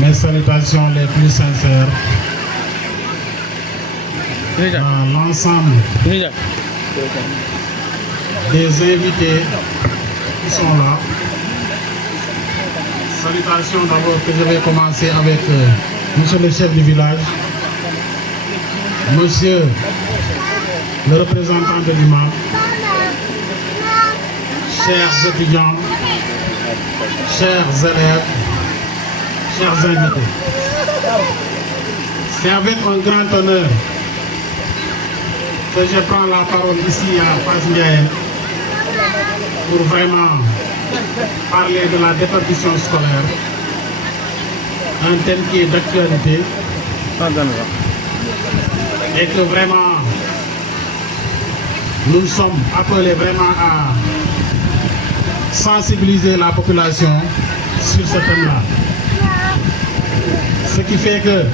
Mes salutations les plus sincères à l'ensemble des invités qui sont là. Salutations d'abord que je vais commencer avec monsieur le chef du village, monsieur le représentant de l'imam, chers étudiants, chers élèves, chers invités. C'est avec un grand honneur que je prends la parole ici à Fass Ndiayène pour vraiment parler de la déperdition scolaire, un thème qui est d'actualité et que vraiment nous sommes appelés vraiment à sensibiliser la population sur ce thème-là. Ce qui fait que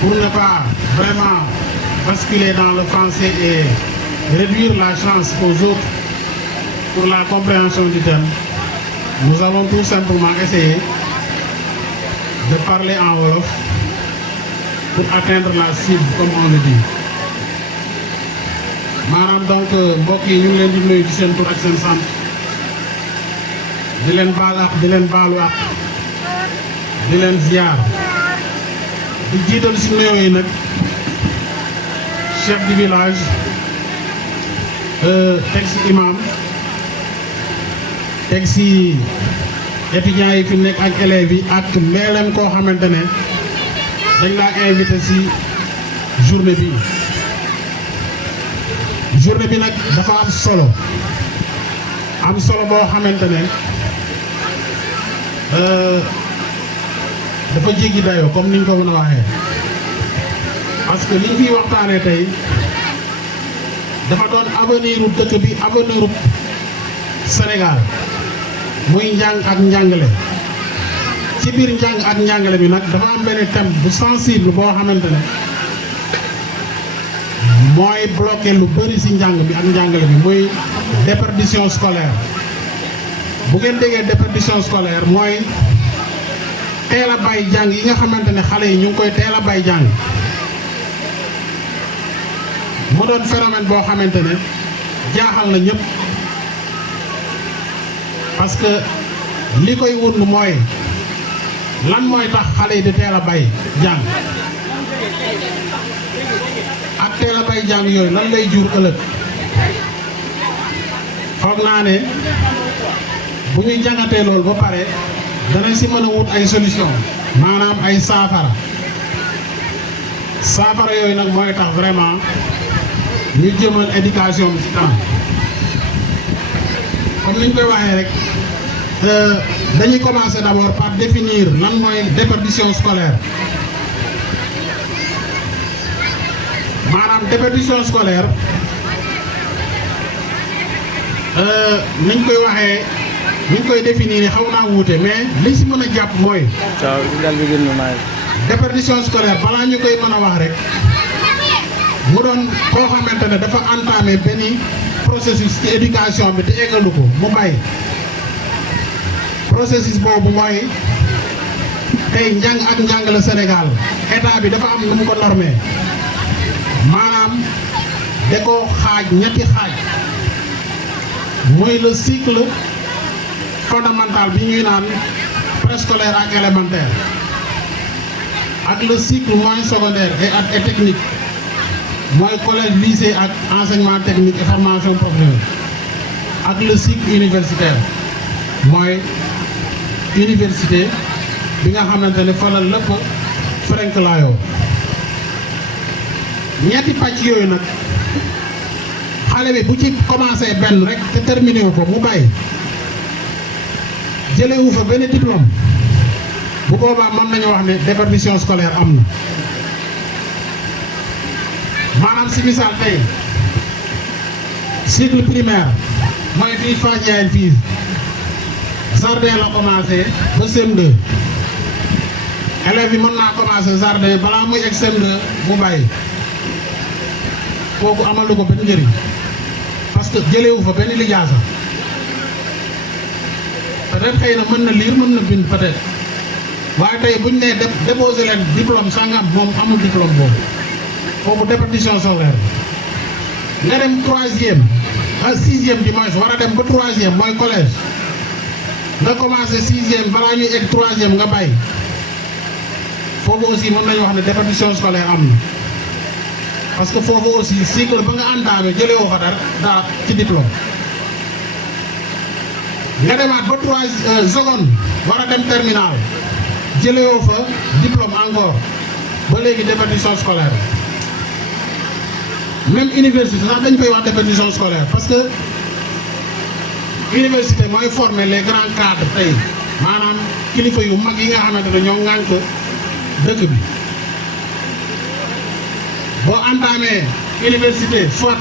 pour ne pas vraiment basculer dans le français et réduire la chance aux autres pour la compréhension du thème, nous allons tout simplement essayer de parler en wolof pour atteindre la cible, comme on le dit. maanaam donc mbokk yi ñu ngi leen di nuyu ci seen tur ak seen sant di leen baal ak di leen baalu ak di leen ziar di jiital si nuyoo yi nag chef du village teg si imam teg si étudiants yi fi nekk ak élèves yi ak mboolem koo xamante ne dañ laa invité si journée bi. journée bi nag dafa am solo boo xamante ne dafa jéggi dayoo comme niñ ko mën a waxee parce que liñ fiy waxtaanee tey dafa doon avenir u dëkk bi, avenir u Sénégal muy njàng ak njàngale. ci biir njàng ak njàngale bi nag dafa am benn thème bu sensible boo xamante ne mooy bloqué lu bëri ci njàng bi ak njàngale bi muy déperdition scolaire. bu ngeen déggee déperdition scolaire mooy teel a bàyyi jàng yi nga xamante ne xale yi ñu ngi koy teel a bàyyi jàng. mu doon phénomène boo xamante ne jaaxal na ñëpp parce que li koy wund mooy lan mooy tax xale yi di teel a bàyyi jàng. ak teel a bay jàng yooyu lan lay jur ëllëg foog naa ne bu ñuy jàngatee loolu ba pare danañ si mën a wut ay solution maanaam ay saafara yooyu nag mooy tax vraiment ñu jëmal éducation bi ci kanam comme ni ñu koy waxee rek dañuy commencer d'abord par définir lan mooy déperdition scolaire. maanaam déperdition scolaire niñ koy waxee niñ koy définir xaw naa wuute mais liñ si mën a jàpp mooy. déperdition scolaire balaa ñu koy mën a wax rek mu doon koo xamante ne dafa entamé benn processus ci éducation bi te eggalu ko mu bàyyi processus boobu mooy tey njàng ak njàngale Sénégal état bi dafa am nu mu ko normé. maanaam da ko xaaj ñetti xaaj muy le cycle fondamental bi ñuy naan préscolaire ak élémentaire ak le cycle moyen secondaire et technique mooy collège lycée ak enseignement technique et formation professionnelle ak le cycle universitaire mooy université bi nga xamante ne fa la lépp frenklaayoo. ñetti pàcc yooyu nag xale bi bu ci commencé benn rek te terminé wu ko mu bàyyi jëlewu fa benn diplôme bu boobaa mën nañu wax ne déperdition scolaire am na. maanaam si misaal tey cycle primaire mooy fii Fass Ndiayène fii jardin la commencé ba CM2 élève bi mën naa commencé jardin balaa muy egg CM2 mu bàyyi. kooku amalu ko benn njëriñ parce que jëlewu fa benn lijaasa peut-être xëy na mën na lire mën na bind peut-être waaye tey buñ nee déposer leen diplôme sangam moom amul diplôme boobu foofu déperdition scolaire nga dem 3e ah 6e du moins war a dem ba 3e mooy collège nga commencé 6e balaa ñuy egg 3e nga bàyyi foofu aussi mën nañu wax ne déperdition scolaire am na parce que foofu aussi cycle ba nga entamé jëlee woo fa dara ci diplôme. nga demaat ba 3 secondes war a dem terminal jëlee woo fa diplôme encore ba léegi déperdition scolaire même université sax dañ koy wax déperdition scolaire parce que université mooy former les grands cadres tey maanaam kilifa yu mag yi nga xamante ne ñoo ŋànk dëkk bi boo entamé université soit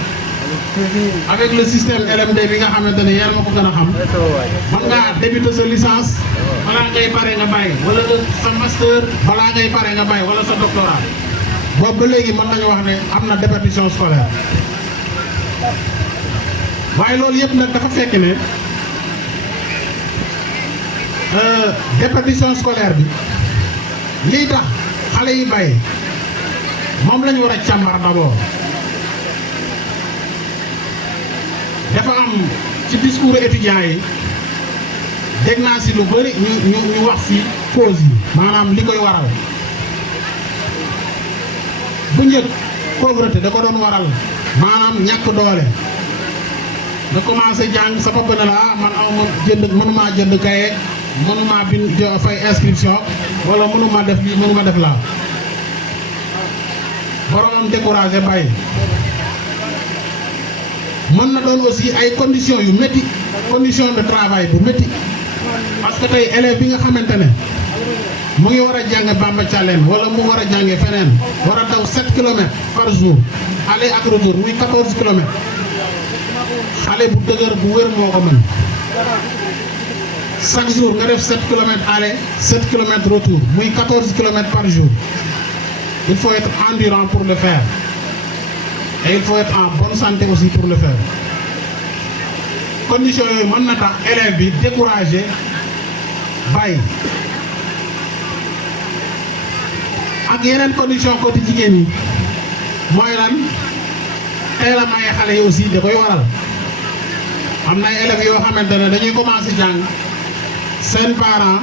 avec le système LMD bi nga xamante ne yéen ma ko gën a xam mën ngaa débuter sa licence balaa ngay pare nga bàyyi wala sa master balaa ngay pare nga bàyyi wala sa doctorat boobu ba léegi mën nañu wax ne am na déperdition scolaire waaye loolu yëpp nag dafa fekk ne déperdition scolaire bi lii tax xale yi bàyyi moom la ñu war a càmbar d'abord dafa am ci discours étudiants yi dégg naa si lu bëri ñu wax si cause yi maanaam li koy waral bu njëkk pauvreté da ko doon waral maanaam ñàkk doole nga commencé jàng sa papa ne la man aw ma jënd mënuma jënd kaye mënuma bind fay inscription wala mënuma def lii mënuma def laa boromam découragé bàyyi mën na doon aussi ay conditions yu métti condition de travail bu métti parce que tey élève bi nga xamante ne mu ngi war a jàng Bamba Thialène wala mu war a jàngee feneen war a daw 7 kilomètres par jour aller ak retour muy 14 kilomètres xale bu dëgër bu wér moo ko mën chaque jour nga def 7 kilomètres aller 7 kilomètres retour muy 14 kilomètres par jour il faut être endurant pour le faire et il faut être en bonne santé aussi pour le faire conditions yooyu mën na tax élève bi découragé bàyyi ak yeneen condition côté jigéen yi mooy lan teel a maye xale yi aussi da koy waral am na ay élèves yoo xamante ne dañuy commencé jàng seen parents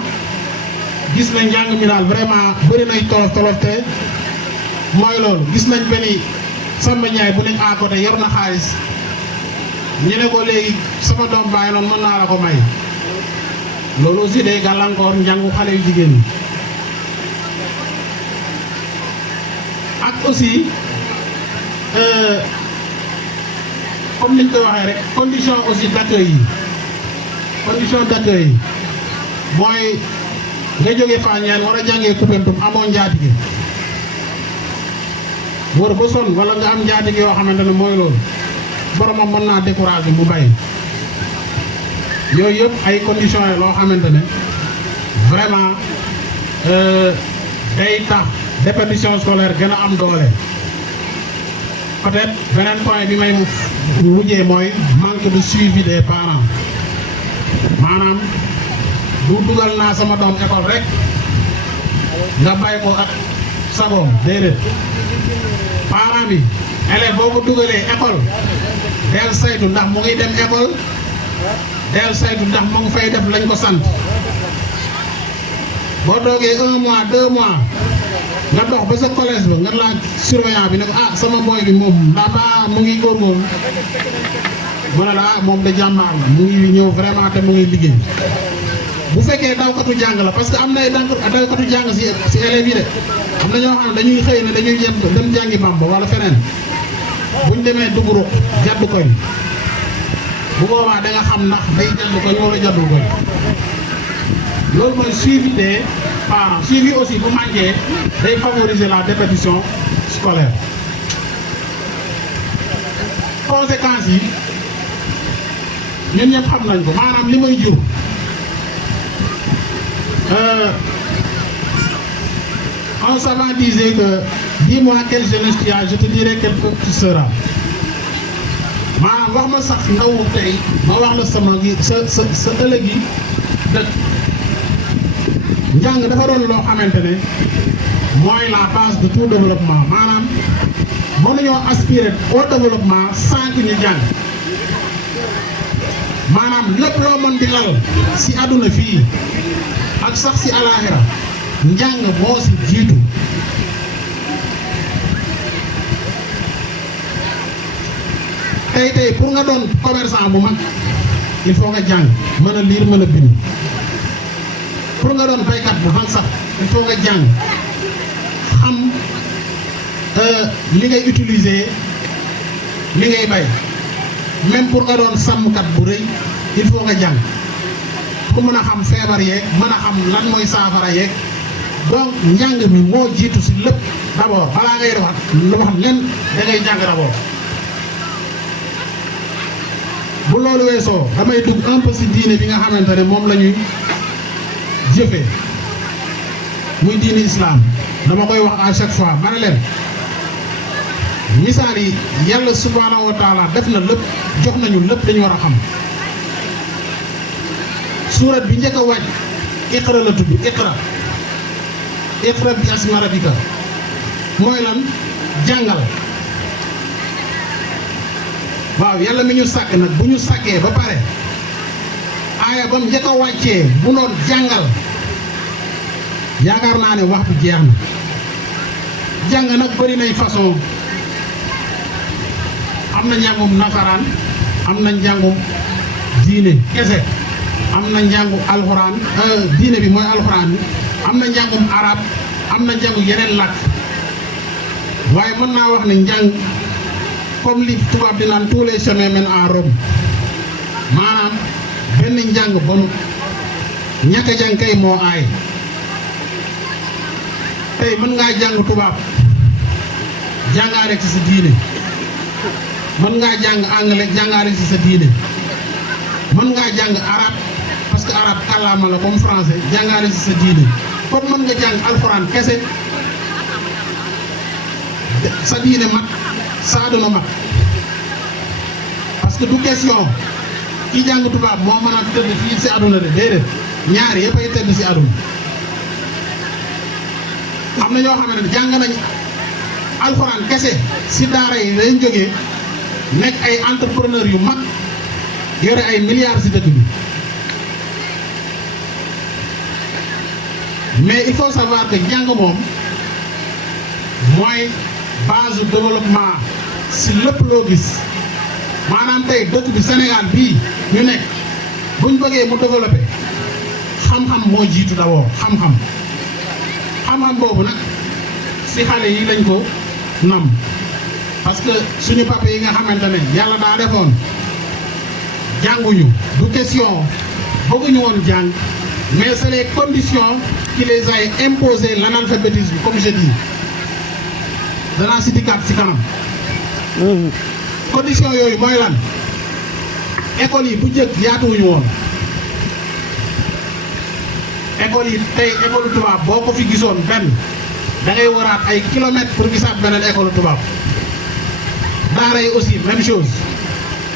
gis nañ njàng mi daal vraiment bëri nañ tolof te mooy loolu gis nañ benn Samba Ndiaye bu nekk à côté yor na xaalis ñu ne ko léegi sama doom bàyyi noonu mën naa la ko may loolu aussi day gàllankoor njàngu xale yu jigéen ñi ak aussi comme niñ ko waxee rek condition aussi d'accueil yi condition d'accueil yi mooy nga jógee Faniane war a jàngee Koupentoum amoo njaatige wër ba sonn wala nga am njaatige yoo xamante ne mooy loolu boromam mën naa décourager mu bàyyi yooyu yëpp ay conditions yi loo xamante ne vraiment day tax déperdition scolaire gën a am doole peut-être beneen point bi may mujjee mooy manque de suivi des parents maanaam du dugal naa sama doom école rek nga bàyyi ko ak sagoom déedéet parent bi élève boo ko dugalee école del saytu ndax mu ngi dem école del saytu ndax mu ngi fay def lañ ko sant boo toogee 1 mois 2 mois nga dox ba sa collège ba nga laaj surveillant bi nag sama boy bi moom ndax mu ngi góorgóorlu mu ne la moom de jàmbaar la mu ngi ñëw vraiment te mu ngi liggéey bu fekkee dawkatu jàng la parce que am na ay dawkatu jàng si élèves yi de am na ñoo xam ne dañuy xëy ne dañuy dem jàngi Bamba wala feneen buñ demee dugg ruq jàddu koñ bu boobaa da nga xam ndax day jàddu koñ wala jàddu koñ loolu mooy suivi des parents suivi aussi bu manqué day favoriser la déperdition scolaire conséquences yi ñun ñëpp xam nañ ko maanaam li may jur un savant disait que dis-moi quelle jeunesse tu as, je te dirai quel peuple tu seras maanaam wax ma sax ndaw tey ma wax la sama gi sa ëllëg yi dëkk njàng dafa doon loo xamante ne mooy la base de tout développement maanaam mënuñoo aspirer au développement sans que ñu jàng maanaam lépp loo mën di lal ci àdduna fii ak sax ci alaaxira njàng moo ci jiitu tey pour nga doon commerçant bu mag il faut nga jàng mën a lire mën a bind pour nga doon baykat bu mag sax il faut nga jàng xam li ngay utiliser li ngay bay même pour nga doon sàmmkat bu rëy il faut nga jàng pour mën a xam feebar yeeg mën a xam lan mooy saafara yeeg donc njàng mi moo jiitu ci lépp d'abord balaa ngay wax len da ngay jàng d'abord bu loolu weesoo damay dugg un peu ci diine bi nga xamante ne moom la ñuy jëfee muy diine islam dama koy wax à chaque fois ma ne leen misaal yi yàlla subhaanahu wa taala def na lépp jox nañu lépp dañu war a xam suurat bi njëkk a wàcc iqra la tudd iqra bi asma rabbika mooy lan jàngal waaw yàlla mi ñu sàkk nag bu ñu sàkkee ba pare aaya ba mu njëkk a wàccee bu noon jàngal yaakaar naa ne wax bi jeex na jàng nag bëri nay façon am na njàngum nasaraan am na njàngum diine kese am na njàngu alxuraan diine bi mooy alxuraan bi am na njàngum arab am na njàngu yeneen làkk waaye mën naa wax ne njàng comme li tubaab di naan tous les chemins mènent à Rome maanaam benn njàng bonu ñàkk a jàng kay moo aay tey mën ngaa jàng tubaab jàngaare ci sa diine mën ngaa jàng anglais jàngaare ci sa diine mën ngaa jàng arabe parce que arabe kàllaama la comme français jàngaare ci sa diine comme mën nga jàng alxuraan kese sa diine mat sa àdduna mat parce que du question ki jàng tubaab moo mën a tëdd fii ci àdduna de déedéet ñaari yëpp ay tëdd ci àdduna am na ñoo xam ne jàng nañ alxuraan kese ci daara yi lañ jógee nekk ay entrepreneur yu mag yore ay milliards ci dëkk bi mais il faut savoir que jàng moom mooy base du développement ci lépp loo gis maanaam tey dëkk bi Sénégal bii ñu nekk buñ bëggee mu développé xam-xam moo jiitu d'abord xam-xam boobu nag ci xale yi lañ ko nam parce que suñu papa yi nga xamante ne yàlla daa defoon jànguñu du question bëgguñu woon jàng mais c'est les conditions qui les a imposé l'analphabétisme comme je dis danaa si dikkaat ci kanam condition yooyu mooy lan école yi bu njëkk yaatuwuñu woon école yi tey école tubaab boo ko fi gisoon benn da ngay waraat ay kilomètres pour gisaat beneen école tubaab daara yi aussi même chose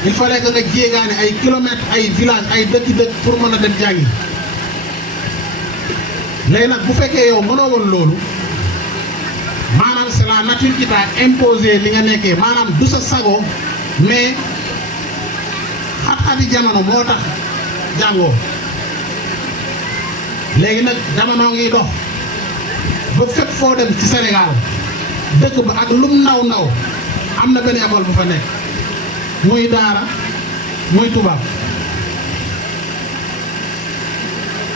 il fallait que nga jéegaane ay kilomètres ay village ay dëkk pour mën a dem jàngi léegi nag bu fekkee yow mënoo woon loolu maanaam c'est la nature qui t'a imposé li nga nekkee maanaam du sa sago mais xat-xati jamono moo tax jàngoo léegi nag jamono ngi dox ba fépp foo dem ci Sénégal dëkk ba ak lum naw am na benn école bu fa nekk muy daara muy tubaab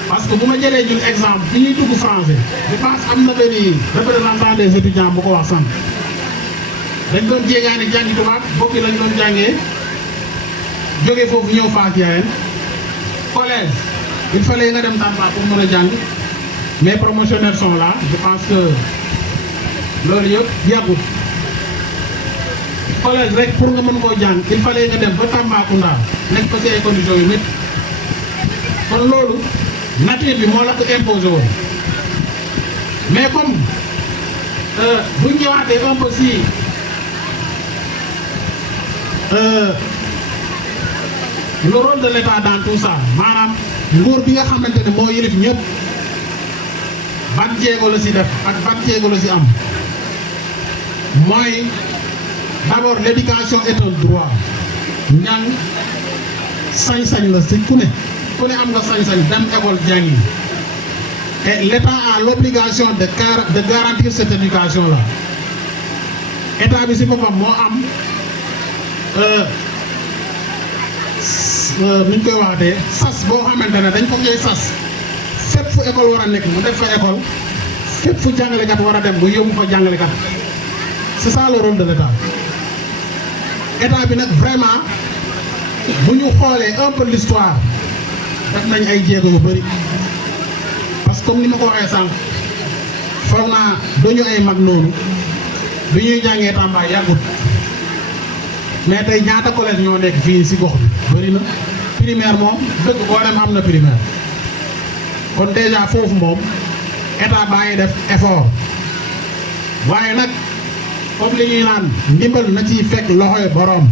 parce que bu ma jëlee ñun exemple bi ñuy dugg français je pense am na benn représentant des étudiants bu ko wax sànq dañ doon jéegaane jàngi tubaab bokki lañ doon jàngee jóge foofu ñëw Fass Ndiayène collège il fallait nga dem Tamba pour mën a jàng mes promotionnaires sont là je pense que loolu yëpp yàggut collège rek pour nga mën koo jàng il fallait nga dem ba Tambacounda nekk ko ci ay conditions yu métti kon loolu nature bi moo la ko imposé woon mais comme bu ñu ñëwaatee un peu si le rôle de l'État dans tout ça maanaam nguur bi nga xamante ne moo yilif ñëpp ban jéego la si def ak ban jéego la si am mooy d'abord l'éducation est un droit njàng sañ-sañ la si ku ne am nga sañ-sañ dem école jàngi et l'État a l'obligation de garantir cette éducation là état bi si boppam moo am nuñ koy waxatee sas boo xamante ne dañ ko koy sas fépp fu école war a nekk mu def fa école fépp fu jàngalekat war a dem bu yóbbu fa jàngalekat c'est ça le rôle de l'État état bi nag vraiment bu ñu xoolee un peu l'histoire def nañ ay jéego yu bari parce que comme ni ma ko waxee sànq foog naa duñu ay mag noonu bi ñuy jàngee Tamba yàggut mais tey ñaata collège ñoo nekk fii si gox bi bari na primaire moom dëkk boo dem am na primaire kon déjà foofu moom état baa ngi def effort waaye nag comme li ñuy naan ndimbal na ciy fekk loxoy boroom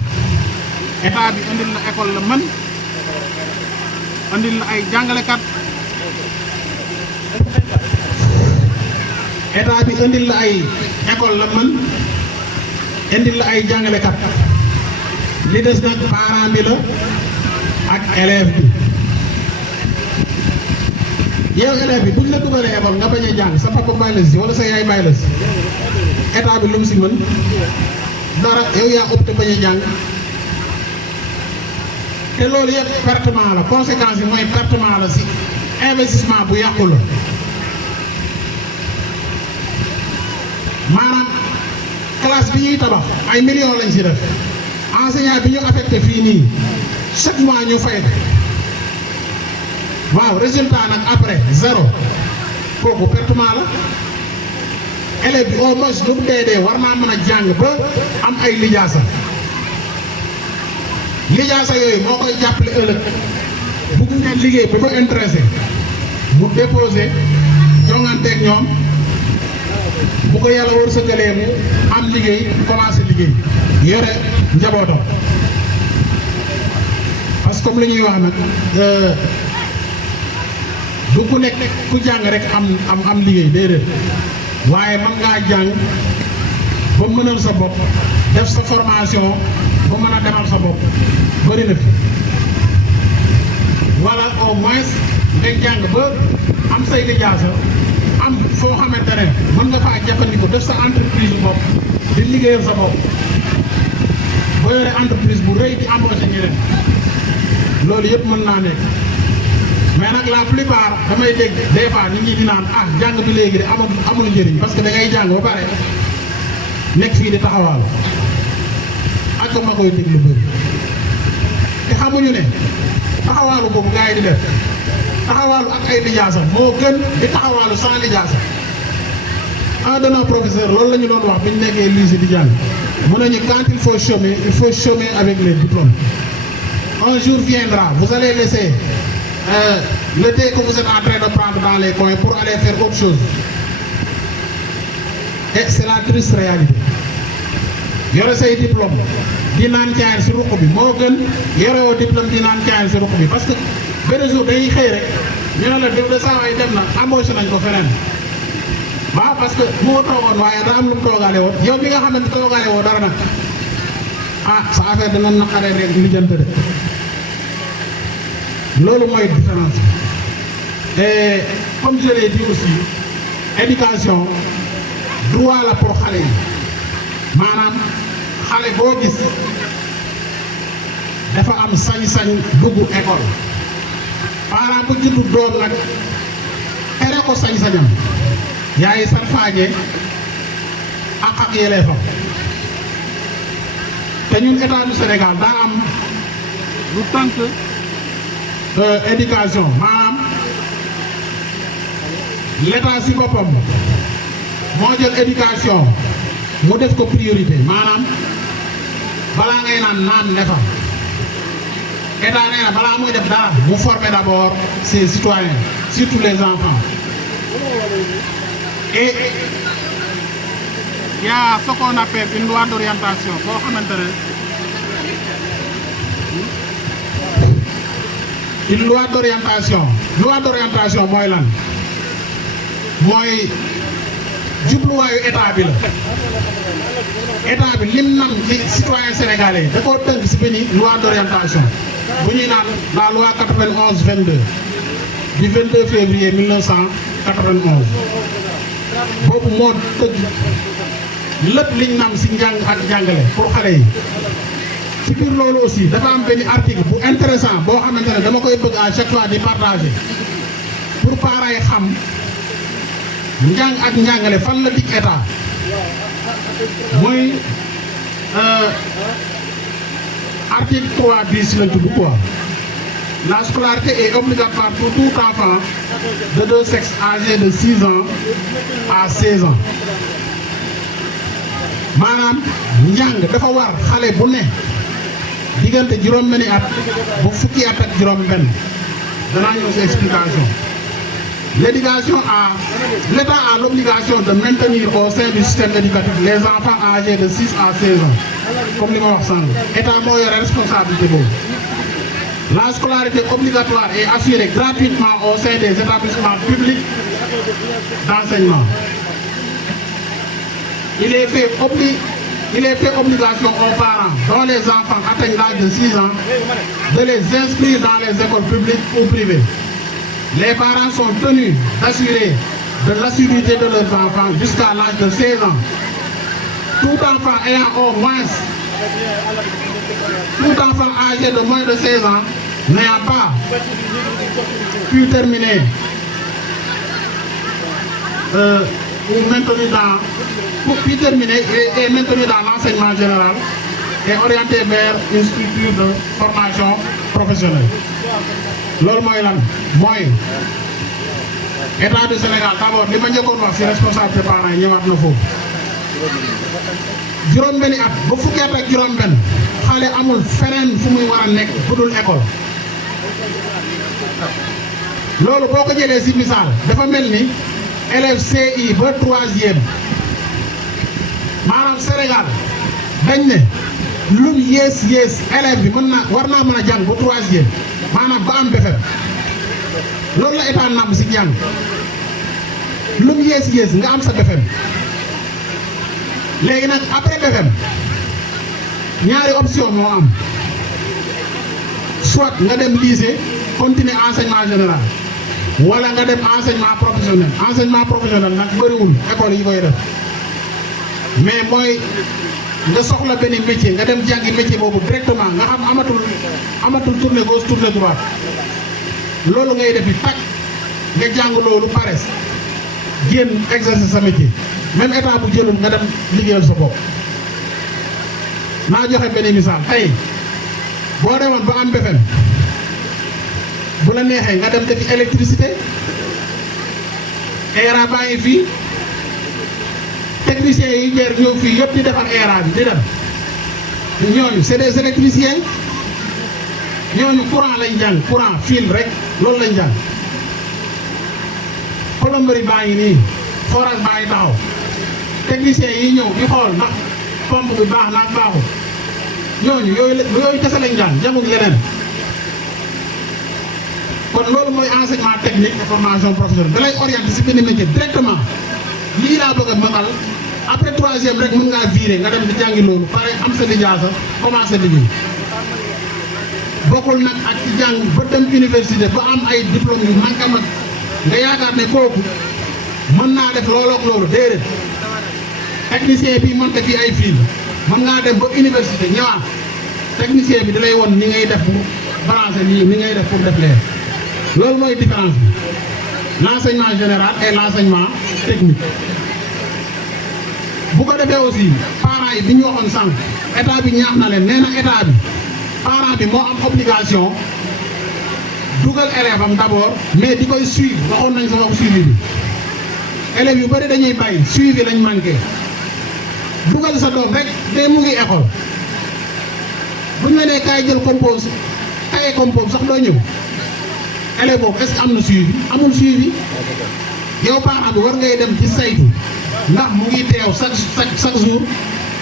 état bi andil la école la mën andil la ay jàngalekat état bi andil la ay école la mën andil la ay jàngalekat li des nag parent bi la ak élève bi yow élève bi buñ la dugalee école nga bañ a jàng sa papa bàyyi la si wala sa yaay bàyyi la si état bi lu mu si mën dara yow yaa opté bañ a jàng te loolu yëpp pertement la conséquence yi mooy pertement la si investissement bu yàqu la maanaam classe bi ñuy tabax ay millions lañ si def enseignant bi ñu affecté fii nii chaque mois ñu fay waaw résultat nag après zéro kooku pertement la élève bi au moins lu mu dee war naa mën a jàng ba am ay lijaasa yooyu moo koy jàppale ëllëg bu ñu nee liggéey bu ko intéressé mu déposé jonganteeg ñoom bu ko yàlla wërsëgalee mu am liggéey commencé liggéey yore njabootam parce que comme li ñuy wax nag du ku nekk ku jàng rek am liggéey déedéet waaye mën ngaa jàng ba mënal sa bopp def sa formation ba mën a demal sa bopp bëri na fi wala au moins nga jàng ba am say lijaasa am foo xamante ne mën nga faa jëfandikoo def sa entreprise bopp di liggéeyal sa bopp boo yore entreprise bu rëy di embaucher ñeneen loolu yëpp mën naa nekk mais nag la plupart damay dégg des fois nit ñi di naan jàng bi léegi de amul njëriñ parce que da ngay jàng ba pare nekk fii di taxawal ak ma koy déglu bëri te xamuñu ne taxawaalu boobu gars yi di def taxawaalu ak ay lijaasa moo gën di taxawaalu sans lijaasa un de nos professeurs loolu la ñu doon wax bi ñu nekkee lycée di jàng mu ne ñu quand il faut chômer avec les diplômes un jour viendra vous allez laisser le thé que vous êtes en train de prendre dans les coins pour aller faire autre chose et c'est la triste réalité yore say diplôme di naan caayal si ruq bi moo gën yore woo diplôme di naan caayal si ruq bi parce que benn jour dañuy xëy rek ñu ne la def de saa waay dem na embauché nañ ko feneen waaw parce que moo toogoon waaye daa am lu mu toogaale woon yow mi nga xam ne toogaale woo dara nag sa affaire dana naqaree rek lijjante de loolu mooy différence et comme je l'ai dit aussi éducation droit la pour xale yi maanaam xale boo gis dafa am sañ-sañ dugg école parent bu juddu doom nag tere ko sañ-sañam yaay salfaañe ak yelleefam te ñun état du Sénégal daa am lu tànk éducation maanaam l'état si boppam moo jël éducation mu def ko priorité maanaam balaa ngay naan ne fa état nee na balaa muy def dara mu former d'abord ses citoyens surtout les enfants et il y a ce qu'on appelle une loi d'orientation boo xamante ne une loi d'orientation mooy lan mooy jubluwaayu état bi la état bi lim nam ci citoyen sénégalais da koo tënk si benn loi d'orientation bu ñuy naan la loi 91-22 du 22 février 1991 boobu moo tëgg lépp liñ nam si njàng ak njàngale pour xale yi. ci biir loolu aussi dafa am benn article bu intéressant boo xamante ne dama koy bëgg à chaque fois di partager pour parents yi xam njàng ak njàngale fan la dig état muy article 3 bis la tudd quoi. La scolarité est obligatoire pour tout enfant de deux sexes âgés de 6 ans à 16 ans maanaam njàng dafa war xale bu ne diggante juróom-benni at bu fukki at ak juróom-benn danaa ñëw ci explication. L'État a l'obligation de maintenir au sein du système éducatif les enfants âgés de 6 à 16 ans comme li ma wax sànq état moo yore responsabilité boobu. La scolarité obligatoire est assurée gratuitement au sein des établissements publics d'enseignement. Il est fait obligation aux parents dont les enfants atteignent l'âge de 6 ans de les inscrire dans les écoles publiques ou privées. Les parents sont tenus d'assurer de l'assiduité de leurs enfants jusqu'à l'âge de 16 ans. Tout enfant âgé de moins de 16 ans n'ayant pas pu terminer est maintenu dans l'enseignement général et orienté vers une structure de formation professionnelle. loolu mooy lan mooy état du Sénégal d'abord li ma njëkkoon wax ci responsabilité parents yi ñëwaat na foofu juróom-benni at ba fukki at ak juróom-benn xale amul feneen fu muy war a nekk bu dul école. loolu boo ko jëlee ci misaal dafa mel ni élève CI ba 3e maanaam Sénégal dañ ne lum yées élève bi war naa mën a jàng ba 3e maanaam ba am BFEM loolu la état nam ci jàng lum yées nga am sa BFEM léegi nag après BFEM ñaari option moo am soit nga dem lycée continuer enseignement général wala nga dem enseignement professionnel nag bëriwul école yi koy def mais mooy nga soxla benn métier nga dem jàngi métier boobu directement nga xam amatul tourner gauche tourner droite loolu ngay defi tak nga jàng loolu pare génn exercer sa métier même état bu jëlul nga dem liggéeyal sa bopp. naa joxe benn misaal tey boo demoon ba am BFEM bu la neexee nga dem defi électricité ERA baa ngi fii techniciens yi ñëw fii yëpp di defar ERA bi di dem ñooñu c'est des électriciens ñooñu courant lañ jàng courant fil rek loolu lañ jàng plomberie baa ngi nii forage baa ngi taxaw techniciens yi ñëw di xool ndax pompe bi baax na ak baaxul ñooñu yooyu kese lañ jàng jàngul leneen. kon loolu mooy enseignement technique et formation professionnelle da lay orienté ci benn métier directement lii laa bëgg a mënal après 3e rek mën ngaa virer nga dem di jàngi loolu pare am sa lijaasa commencé liggéey bokkul nag ak ci jàng ba dem université ba am ay diplôme yu mag nga yaakaar ne kooku mën naa def loolu ak loolu déedéet technicien bi monté fii ay fil mën ngaa dem ba université ñëwaat technicien bi da lay won ni ngay def pour balancer nii ni ngay def pour def leer loolu mooy différence bi l'enseignement général et l'enseignement technique. bu ko defee aussi parents yi bi ñu waxoon sànq état bi ñaax na leen nee na état bi parent bi moo am obligation dugal élève am d'abord mais di koy suivre waxoon nañ sa wax suivi bi élèves yu bëri dañuy bàyyi suivi lañ manqué dugal sa doom rek day mu ngi école buñ la nee kaay jël compose kaye compose sax doo ñëw élève boobu est-ce que am na suivi amul suivi yow parent bi war ngay dem ci saytu ndax mu ngi teew chaque jour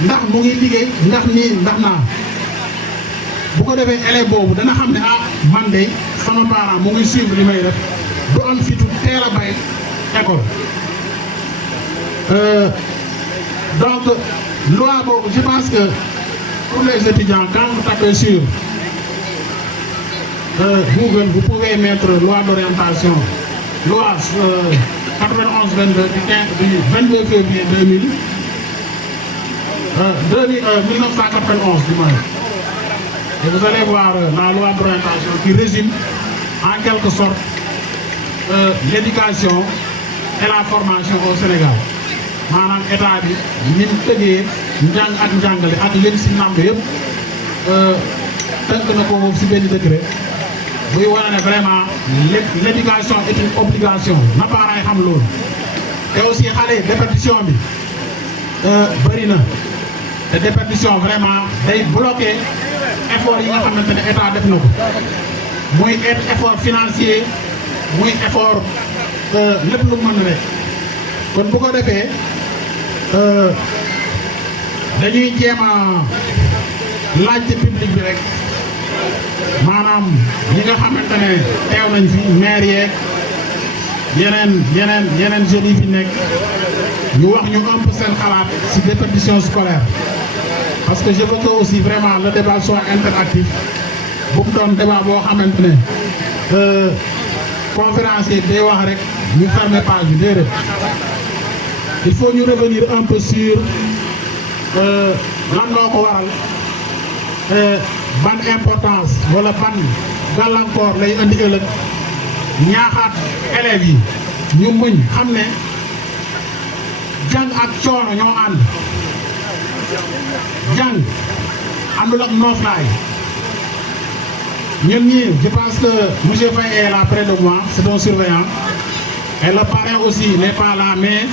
ndax mu ngi liggéey ndax nii ndax naa bu ko defee élève boobu dana xam ne ah man de sama parent mu ngi suivre li may def du am fitu teel a bay école donc loi boobu je pense que pour les étudiants quand vous tapez sur Google vous pouvez mettre loi d'orientation loi 91-22 du 22 février 1991 du moins. Et vous allez voir la loi d'orientation qui résume en quelque sorte l'éducation et la formation au Sénégal. maanaam état bi ni mu tëjee njàng ak njàngale ak leen si nàmb yëpp tënk na ko si benn décret buy wane ne vraiment l'éducation est une obligation na parents yi xam loolu. te aussi xale yi déperdition bi bëri na te déperdition vraiment day bloqué effort yi nga xamante ne état def na ko muy effort financier muy effort lépp lu mën rek kon bu ko defee dañuy jéem a laajte public bi rek maanaam ñi nga xamante ne teew nañ fi maire yeeg yeneen jeunes yi fi nekk ñu wax ñu un peu seen xalaat ci déperdition scolaire parce que je veux que aussi vraiment le débat soit interactif bu mu doon débat boo xamante ne conférencier day wax rek ñu fermer page bi déedéet il faut ñu revenir un peu sur lan moo ko waral ban importance wala ban gàllankoor lay indi ëllëg ñaaxaat élèves yi ñu muñ xam ne jàng ak coono ñoo ànd jàng àndul ak nooflaay ñun ñii je pense que monsieur Faye est là près de moi c'est un surveillant et le parrain aussi n'est pas là mais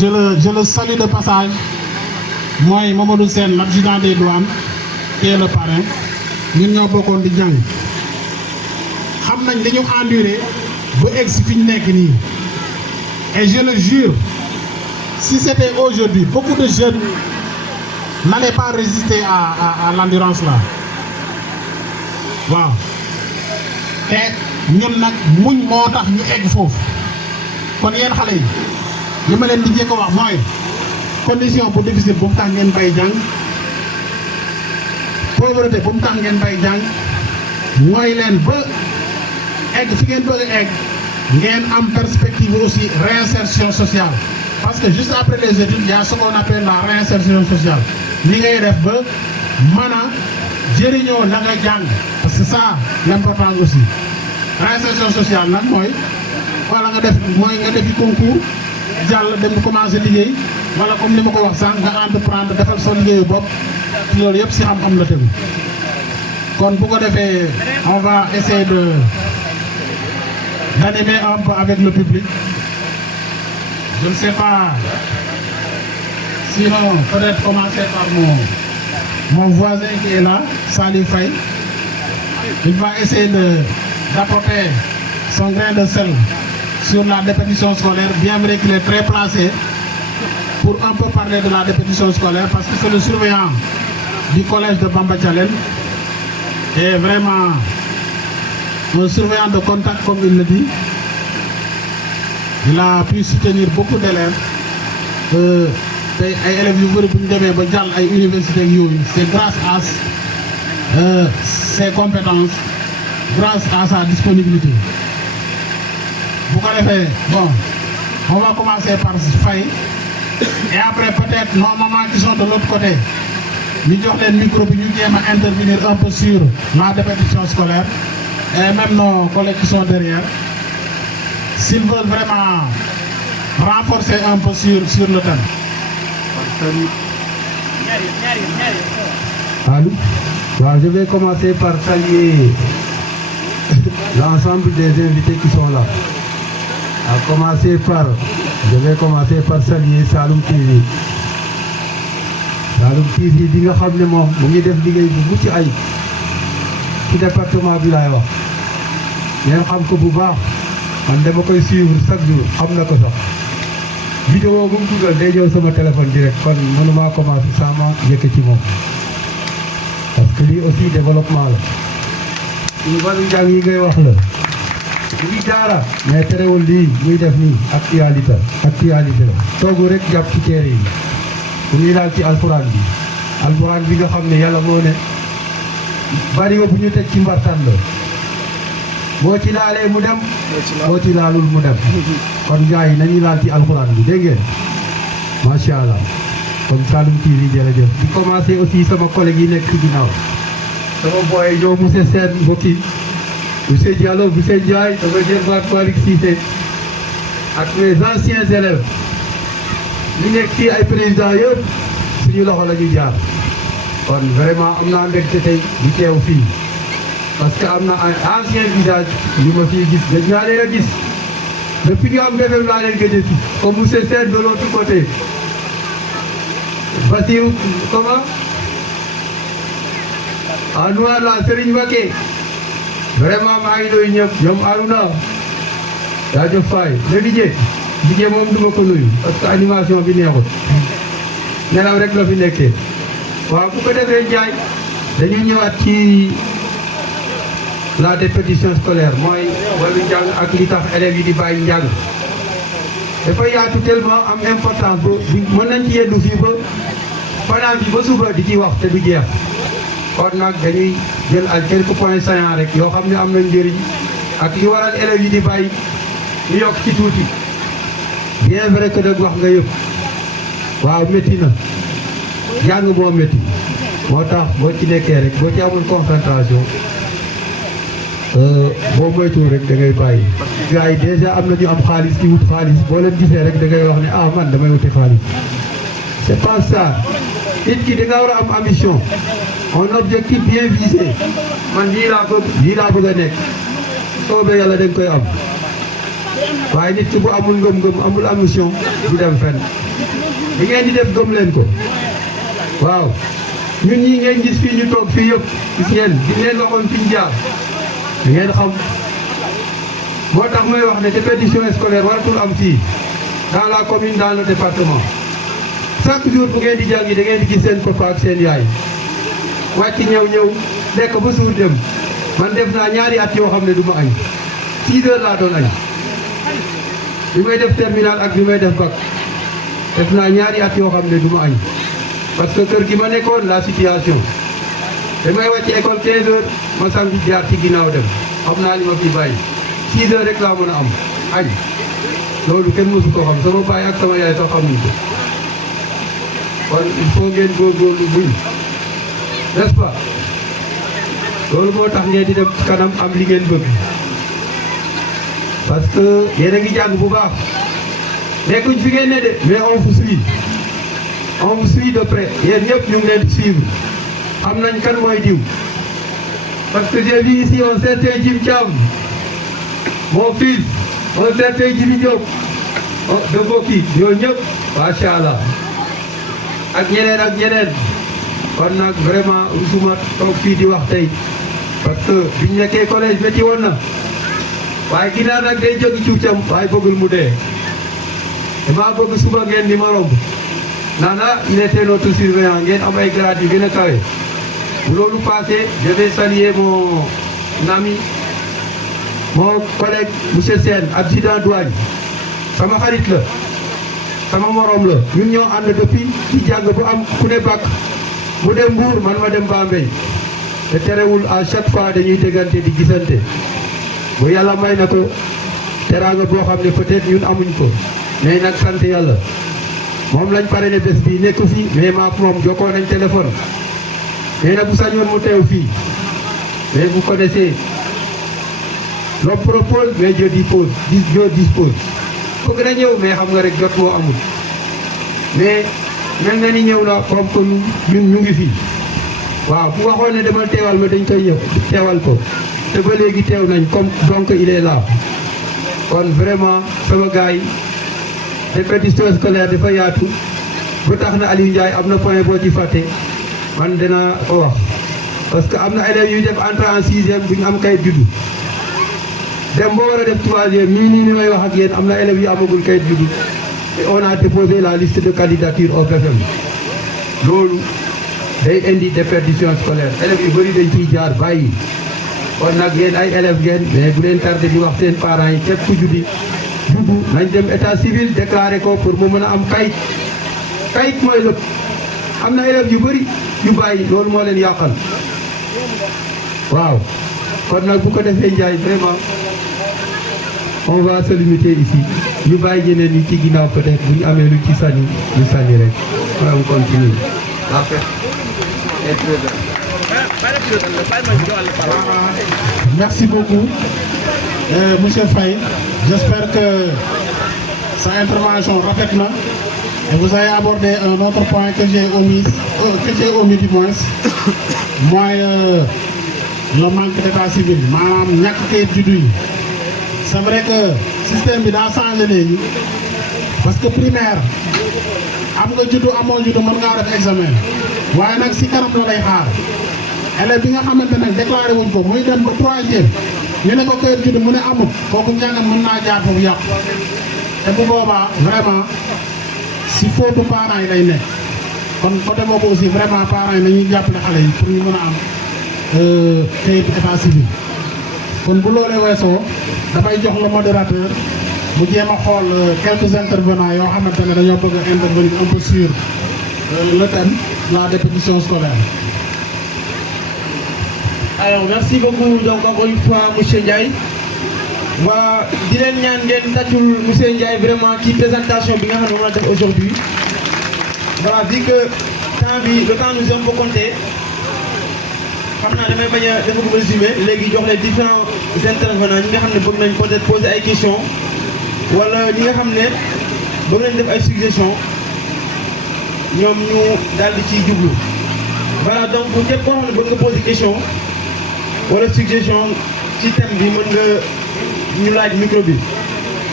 je le salue de passage mooy Mamadou Sène l'adjudant des douanes qui est le parrain ñun ñoo bokkoon di jàng xam nañ dañu enduré ba egg si fi ñu nekk nii et je le jure si c'était aujourd'hui beaucoup de jeunes n'allaient pas résister à l'endurance là waaw te ñun nag muñ moo tax ñu egg foofu kon yéen xale yi li ma leen di njëkk a wax mooy condition bu difficile bu mu tax ngeen bay jàng pauvreté bu mu tax ngeen bay jàng mooy leen ba egg fi ngeen bëgg a egg ngeen am perspective aussi réinsertion sociale parce que juste après les études il y a ce qu'on appelle la réinsertion sociale li ngay def ba mën a jëriñoo la nga jàng parce que ça l'important aussi réinsertion sociale nag mooy wala nga def mooy nga defi concours jàll dem commencé liggéey wala comme ni ma ko wax sànq nga entreprendre defal sa liggéeyu bopp loolu yëpp si xam-xam la tegu kon bu ko defee on va essayer d'animer un peu avec le public je ne sais pas sinon peut-être commencer par mon voisin qui est là Salif Faye il va essayer d'apporter son grain de sel sur la déperdition scolaire, bien vrai qu'il est très placé pour un peu parler de la déperdition scolaire parce que c'est le surveillant du collège de Bamba Thialène et vraiment un surveillant de contact comme il le dit. Il a pu soutenir beaucoup d'élèves. Ay élèves yu bëri bu ñu demee ba jàll ay université yooyu c'est grâce à ses compétences, grâce à sa disponibilité. Bu ko defee bon on va commencer par Faye et après peut-être nos mamans qui sont de l'autre côté ñu jox leen micro bi ñu jéem a intervenir un peu sur la déperdition scolaire et même nos collègues qui sont derrière s'ils veulent vraiment renforcer un peu sur le thème. Allô? Bon, je vais commencer par saluer l'ensemble des invités qui sont là. Je vais commencer par saluer Saloum TV. Saloum TV bi nga xam ne moom mu ngi def liggéey bu mucc ayib ci département bi laay wax. ngeen xam ko bu baax man dama koy suivre chaque jour xam na ko sax. vidéo bu mu dugal day ñëw sama téléphone direct kon mënuma commencer sama yëkk ci moom parce que lii aussi développement la ñu wàllu njàng yi ngay wax la ñu ngi daara mais terewul lii muy def nii actualité la toogu rek jàpp ci téere yi bu ñuy laal ci alxuraan bi nga xam ne yàlla moo ne barigo bu ñu teg ci mbartan la boo ci laalee mu dem boo ci laalul mu dem kon gars yi nañuy laal ci alxuraan bi dégg ngeen macha allah kon Saloum TV jërëjëf di commencé aussi sama collègue yi nekk ci ginnaaw sama boy ñoo monsieur Sène mbokki monsieur Diallo monsieur Ndiaye sama jërbaat Malick Cissé ak mes anciens élèves ñi nekk fii ay président yëpp suñu loxo la ñu jaar kon vraiment am naa mbégte tey di teew fii parce que am na ay ancien visage yu ma fii gis dañ naa leen a gis depuis ñu am BFEM laa leen gëj a gis comme monsieur Sène de l'autre côté Bassirou comment en noir la Serigne Mbacké vraiment maa ngi doy ñëpp ñoom Aruna jaajëf Faye le DJ moom duma ko nuyu parce que animation bi neexut nelaw rek la fi nekkee waaw bu ko defee Ndiaye dañuy ñëwaat ci la répétition scolaire mooy wàllu njàng ak li tax élèves yi di bàyyi njàng dafa yaatu tellement am importance ba mën nañ ci yendu fii ba fanaan bi ba suba di ci wax te du jeex kon nag dañuy jël ak quelques points saillants rek yoo xam ne am nañ njëriñ ak li waral élèves yi di bàyyi ñu yokk ci tuuti bien vrai que nag wax nga yëpp waaw métti na jàng moo métti moo tax boo ci nekkee rek boo ci amul concentration boo moytuwul rek da ngay bàyyi. parce que gars yi déjà am na ñu am xaalis ci wut xaalis boo leen gisee rek da ngay wax ne ah man damay wuti xaalis c'est pas ça nit ki da nga war a am ambition un objectif bien visé man lii laa bëgg a nekk soobee yàlla dañ koy am waaye nit ki bu amul ngëm-ngëm amul ambition du dem fenn li ngeen di def gëm leen ko waaw ñun ñii ngeen gis fii ñu toog fii yëpp gis ngeen di leen waxoon fi ñu jaar da ngeen xam moo tax may wax ne répétition scolaire waratul am fii dans la commune dans le département chaque jour bu ngeen di jàngi da ngeen di gis seen papa ak seen yaay wàcc ñëw lekk ba suur dem man def naa ñaari at yoo xam ne du ma añ 6 heures laa doon añ bi may def terminal ak bi may def bac def naa ñaari at yoo xam ne du ma añ parce que kër gi ma nekkoon la situation damay wàcc école 15 heures ma sangi jaar ci ginnaaw dem xam naa li ma fi bàyyi 6 heures rek laa mën a am añ loolu kenn mësu ko xam sama baay ak sama yaay sax xamuñ ko kon il faut ngeen góorgóorlu buñ n'est-ce pas loolu moo tax ngeen di dem ci kanam am li ngeen bëgg parce que yéen a ngi jàng bu baax nekkuñ fi ngeen ne de mais on vous suit de près yéen ñëpp ñu ngi leen di suivre xam nañ kan mooy diw parce que j'ai vu ici un certain Jim Thiam mon fils un certain Jimmy Diop de Boki ñoo ñëpp macha allah ak ñeneen kon nag vraiment rusuma toog fii di wax tey parce que biñ nekkee collège métti woon na waaye ginaar nag day jóg cuucam waaye bëggul mu dee dama bëgg suba ngeen di ma romb nana il était notre surveillant ngeen am ay grade yu gën a kawe bu loolu passé je vais saluer mon ami mon collègue monsieur Sène adjudant douane sama xarit la sama morom la ñun ñoo ànd depuis ci jàng bu am ku ne bac mu dem Mbour man ma dem Bambey te terewul à chaque fois dañuy déggante di gisante bu yàlla may na ko teraanga boo xam ne peut-être ñun amuñ ko mais nag sant yàlla moom lañ pare ne bés bi nekk fii mais maak moom jokkoo nañ téléphone mais nag bu sañoon mu teew fii mais vous connaissez l'homme propose mais Dieu dispose bëgg na ñëw mais xam nga rek jot moo amul mais mel na ni ñëw na comme que ñun ñu ngi fii waaw bu waxoon ne demal teewal ma dañ koy ñëw teewal ko te ba léegi teew nañ comme donc il est là kon vraiment sama gars yi répétition scolaire dafa yaatu bu tax na Aliou Ndiaye am na point boo ci fàtte man dinaa ko wax parce que am na élèves yuy def entrée en sixième duñu am kayit juddu dem boo war a def troisième nii may wax ak yéen am na élèves yu amagul kayit juddu et on a déposé la liste de candidature au BFEM loolu day indi déperdition scolaire élèves yu bëri dañ ciy jaar bàyyi kon nag yéen ay élèves ngeen mais bu leen tardé di wax seen parents yi képp ku juddu nañ dem état civil déclaré ko pour mu mën a am kayit mooy lépp. am na élèves yu bëri yu bàyyi loolu moo leen yàqal waaw kon nag bu ko defee Ndiaye vraiment on va se limiter ici ñu bàyyi ñeneen ñi ci ginnaaw peut-être bu ñu amee lu ci sànni ñu sànni rek voilà on continue. Merci beaucoup, monsieur Faye. J'espère que sa intervention rafet na. Et vous avez abordé un autre point que j'ai omis du moins, mooy le manque d'état civil maanaam ñàkk kayit juddu yi. C'est vrai que système bi daa changé léegi parce que primaire am nga juddu amoo juddu mën ngaa def examen waaye nag si kanam la lay xaar élève bi nga xamante nag déclaré wuñ ko muy dem ba troisième ñu ne ko kayit juddu mu ne amul kooku njàngam mën naa jaar foofu yàqu te bu boobaa vraiment si foofu parents yi lay nekk kon côté boobu aussi vraiment parents yi nañuy jàppale xale yi pour ñu mën a am kayit état civil. kon bu loolee weesoo damay jox le modérateur mu jéem a xool quelques intervenants yoo xamante ne dañoo bëgg a intervenir un peu sur le thème la répétition scolaire. Alors merci beaucoup donc encore une fois monsieur Ndiaye. waa di leen ñaan ngeen tàccul monsieur Ndiaye vraiment ci présentation bi nga xam ne moom la def aujourd'hui. voilà vu que le temps nous est un peu compté xam naa damay bañ a dafa ko résumer léegi jox les différents intervenants ñi nga xam ne bëgg nañ peut-être poser ay questions wala ñi nga xam ne bëgg nañ def ay suggestions ñoom ñu daal di ciy jublu. voilà donc képp koo xam ne bëgg nga poser question wala suggestion ci thème bi mën nga ñu laaj micro bi.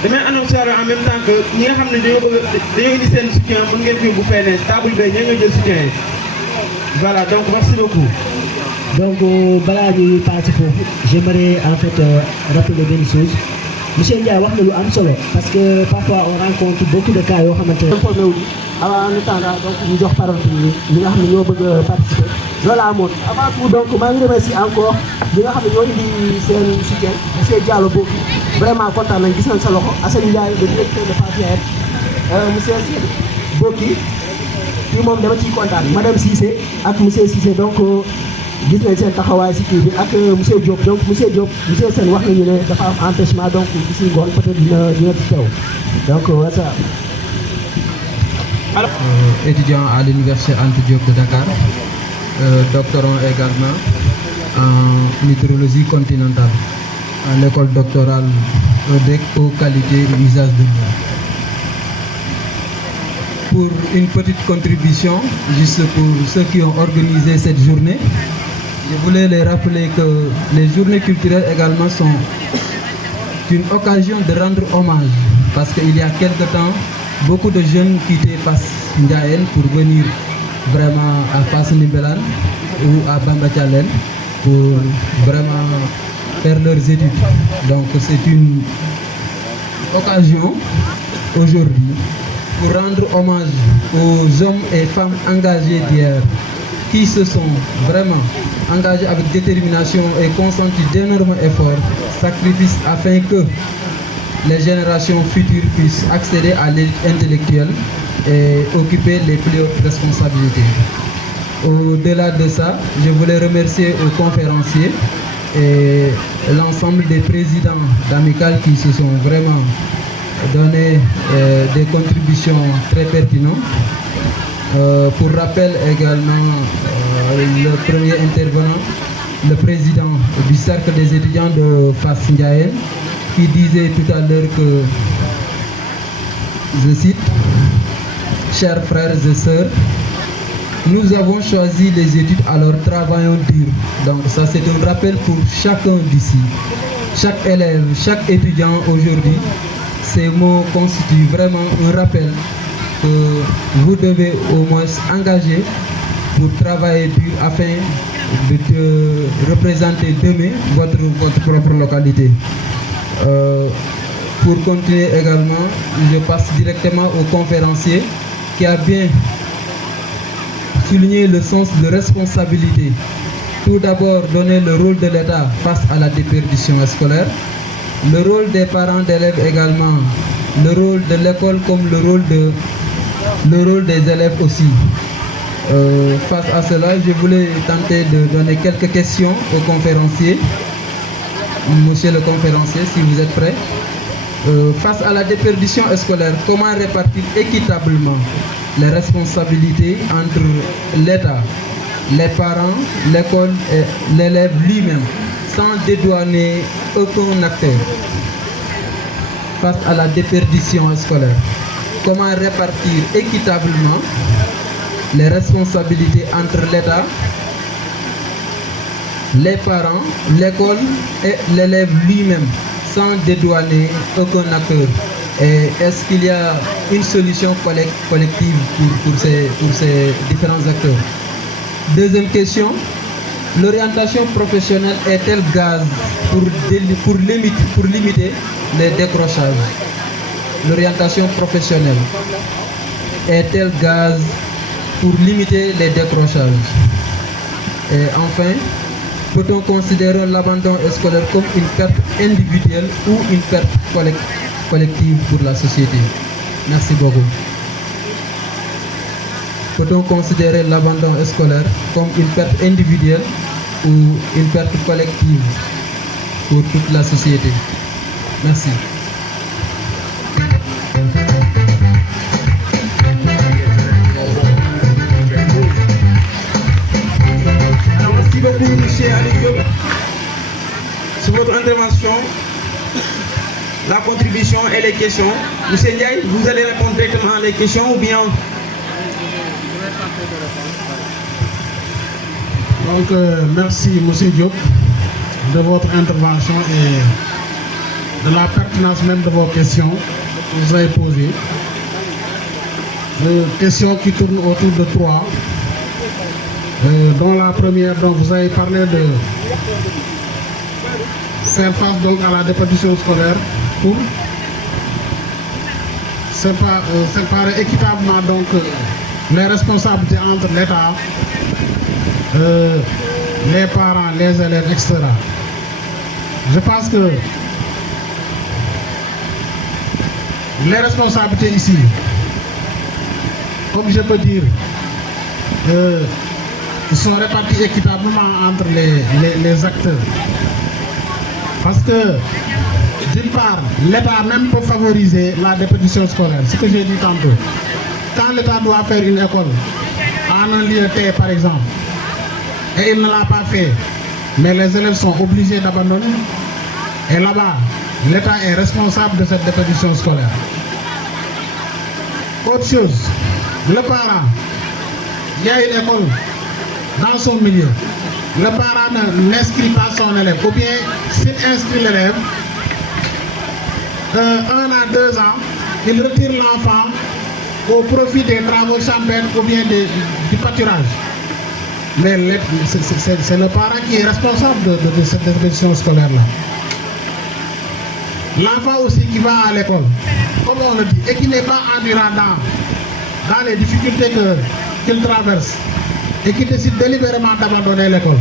damay annoncer en même temps que ñi nga xam ne dañoo indi seen soutien mën ngeen fi bu feneen table bi ñoo jël soutien yi. voilà donc merci beaucoup. donc balaa ñuy passé foofu j'aimerais en fait rappeler benn chose monsieur Ndiaye wax na lu am solo parce que parfois on rencontre beaucoup de cas yoo xamante ne informé wu ñu avant en attendant donc ñu jox parole bi ñi nga xam ne ñoo bëgg a participer loolu amoon avant tout donc maa ngi remercier encore ñi nga xam ne ñoo indi seen soutien monsieur Diallo boobu vraiment kontaan nañ gis nañ sa loxo Assane Ndiaye le directeur de Fafiaet monsieur Boki fii moom dama ciy kontaan madame Cissé ak monsieur Cissé donc gis nañ seen taxawaay si kii bi ak monsieur Diop donc monsieur Sène wax nañu ne dafa am empêchement donc gis nga ngoon peut-être dina ci teew donc wasa. Étudiant à l'université Anta Diop de Dakar, doctorant également en hydrologie continentale à l'école doctorale ODEC eau qualité et usage de l'eau. Pour une petite contribution, juste pour ceux qui ont organisé cette journée, je voulais les rappeler que les journées culturelles également sont une occasion de rendre hommage parce qu'il y a quelque temps, beaucoup de jeunes quittaient Fass Ndiayène pour venir vraiment à Fass Ndoumbelane ou à Bamba Thialène pour vraiment faire leurs études. Donc c'est une occasion aujourd'hui pour rendre hommage aux hommes et femmes engagés d'hier qui se sont vraiment engagés avec détermination et consenti d'énormes efforts, sacrifices afin que les générations futures puissent accéder à l'élite intellectuelle et occuper les plus hautes responsabilités. Au-delà de ça, je voulais remercier aux conférenciers et l'ensemble des présidents d'amicales qui se sont vraiment donné des contributions très pertinentes. Pour rappel également, le premier intervenant, le président du cercle des étudiants de Fass Ndiayène, qui disait tout à l'heure que, je cite, « Chers frères et sœurs, nous avons choisi les études, alors travaillons dur. » Donc ça c'est un rappel pour chacun d'ici. Chaque élève, chaque étudiant aujourd'hui, ces mots constituent vraiment un rappel que vous devez au moins engager pour travailler dur afin de représenter demain votre propre localité. Pour continuer également, je passe directement au conférencier qui a bien souligné le sens de responsabilité tout d'abord donner le rôle de l'État face à la déperdition scolaire, le rôle des parents d'élèves également, le rôle de l'école comme le rôle des élèves aussi. Face à cela, je voulais tenter de donner quelques questions aux conférenciers. Monsieur le conférencier, si vous êtes prêt. Face à la déperdition scolaire, comment répartir équitablement les responsabilités entre l'État, les parents, l'école et l'élève lui-même, sans dédouaner aucun acteur? Face à la déperdition scolaire, comment répartir équitablement les responsabilités entre l'État, les parents, l'école et l'élève lui-même, sans dédouaner aucun acteur? Et est-ce qu'il y a une solution collective pour ces différents acteurs? Deuxième question, l'orientation professionnelle est-elle gage pour limiter les décrochages? L'orientation professionnelle est-elle gage pour limiter les décrochages? Et enfin, peut-on considérer l'abandon scolaire comme une perte individuelle ou une perte collective pour la société? Merci beaucoup. Peut-on considérer l'abandon scolaire comme une perte individuelle ou une perte collective pour toute la société? Merci. Merci beaucoup, M. Ali Diop. Sur votre intervention, la contribution et les questions. M. Ndiaye, vous allez répondre directement à les questions ou bien... Donc, merci M. Diop de votre intervention et de la pertinence même de vos questions que vous avez posées. Questions qui tournent autour de trois. Dont la première, dont vous avez parlé de faire face donc à la déperdition scolaire pour séparer équitablement donc les responsabilités entre l'État, les parents, les élèves, etc. Je pense que les responsabilités ici, comme je peux dire, ils sont répartis équitablement entre les acteurs. Parce que, d'une part, l'État même peut favoriser la déperdition scolaire, ce que j'ai dit tantôt. Quand l'État doit faire une école en un lieu T, par exemple, et il ne l'a pas fait, mais les élèves sont obligés d'abandonner, et là-bas, l'État est responsable de cette déperdition scolaire. Autre chose, le parent, il y a une école dans son milieu, le parent n'inscrit pas son élève, ou bien s'il inscrit l'élève, 1 à 2 ans, il retire l'enfant au profit des travaux champêtres ou bien du pâturage. Mais c'est le parent qui est responsable de cette déperdition scolaire-là. L'enfant aussi qui va à l'école, comme on le dit, et qui n'est pas endurant dans les difficultés qu'il traverse, et qui décide délibérément d'abandonner l'école.